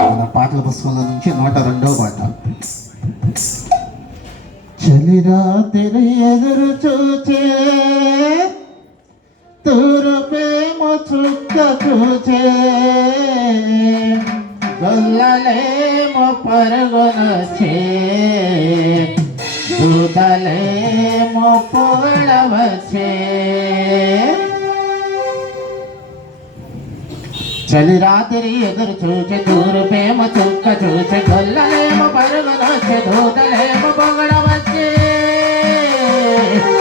మన పాటల పుస్తకంలో నుంచి 102వ పాట. చలిరాత్రి ఎదురు చూచే తూరుపేమో చుక్క చూచే గొల్లలేమో పరుగునొచ్చే దూతలేమో పొగడవచ్చే. చలి రాత్రి ఎదురు చూచే తూరుపేమో చుక్క చూచే గొల్లలేమో పరుగునొచ్చే దూతలేమో పొగడవచ్చే.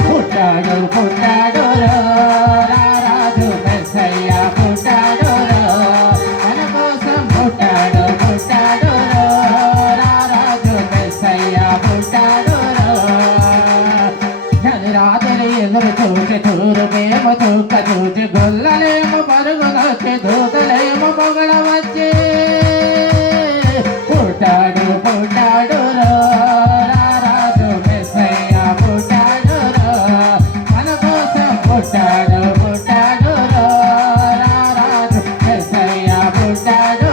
పుట్టాడు పుట్టాడు రారాజు మెస్సయ్య పుట్టాడు మన కోసం పుట్టాడు పుట్టాడు రారాజు మెస్సయ్య పుట్టాడు. చలి రాత్రి ఎదురు చూచే తూరుపేమో చుక్క చూచే గొల్లలేమో పరుగునొచ్చే దూతలేమో పొగడవచ్చే. పుట్టాడు పుట్టాడు రారాజు మెస్సయ్య పుట్టాడు మన కోసం పుట్టాడు పుట్టాడు రారాజు మెస్సయ్య పుట్టాడు.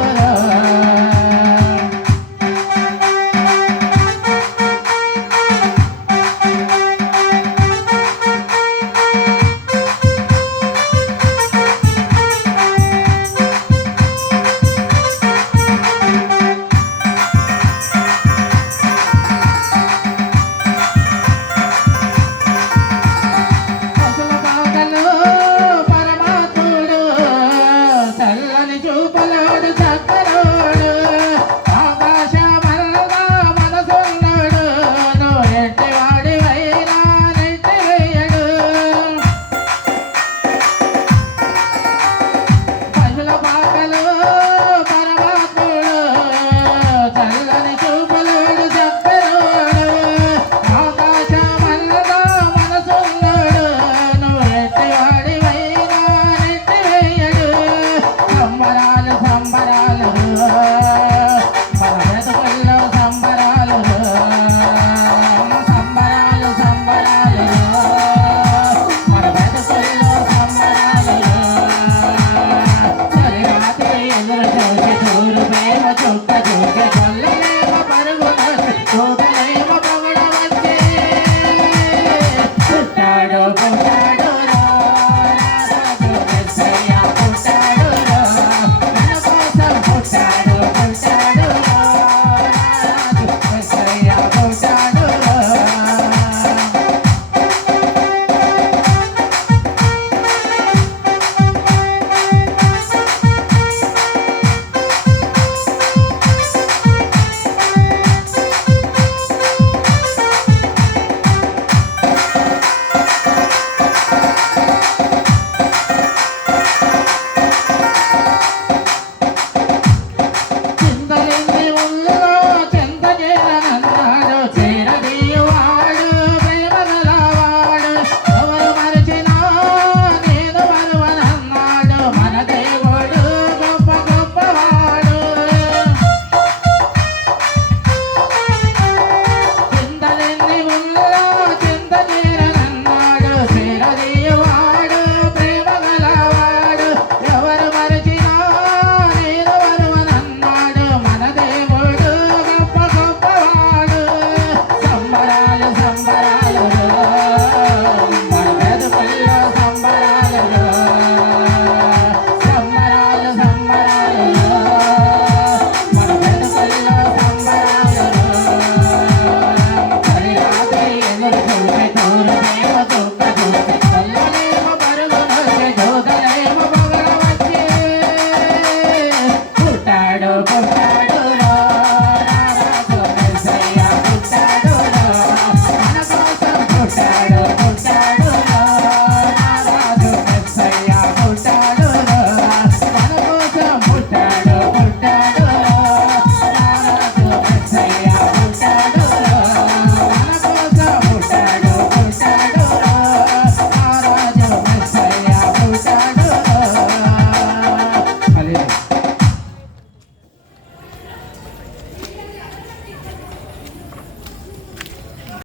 చూపలోడు చక్కరోడు ఆకాశమల్లా మనసున్నాడు నువ్వు ఎట్టి వాడివైనా నెట్టి వేయడు. పశుల పాకలు పరమాత్ముడు చల్లని చూపలోడు చక్కరోడు ఆకాశమల్లా మనసున్నాడు నువ్వు ఎట్టి వాడివైనా నెట్టి వేయడు. సంబరాలు సంబరాలు మన బ్రతుకుల్లో సంబరాలు సంబరాలు సంబరాలు మన బ్రతుకుల్లో సంబరాలు. చలి రాత్రి ఎదురు చూసి తూరుపే